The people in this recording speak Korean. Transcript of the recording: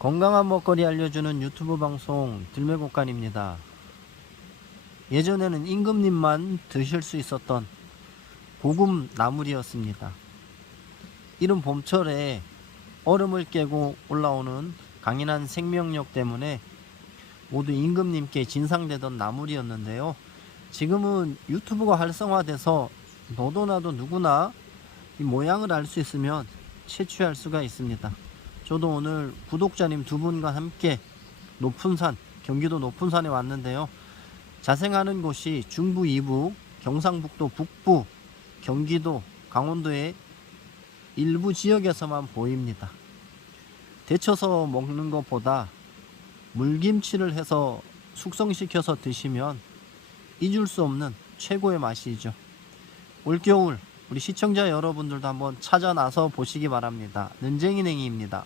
건강한 먹거리 알려주는 유튜브 방송 들매곡간입니다. 예전에는 임금님만 드실 수 있었던 고급 나물이었습니다. 이른 봄철에 얼음을 깨고 올라오는 강인한 생명력 때문에 모두 임금님께 진상되던 나물이었는데요. 지금은 유튜브가 활성화돼서 너도 나도 누구나 이 모양을 알 수 있으면 채취할 수가 있습니다. 저도 오늘 구독자님 두 분과 함께 높은 산, 경기도 높은 산에 왔는데요. 자생하는 곳이 중부 이북, 경상북도 북부, 경기도, 강원도의 일부 지역에서만 보입니다. 데쳐서 먹는 것보다 물김치를 해서 숙성시켜서 드시면 잊을 수 없는 최고의 맛이죠. 올겨울 우리 시청자 여러분들도 한번 찾아 나서 보시기 바랍니다. 는쟁이 냉이입니다.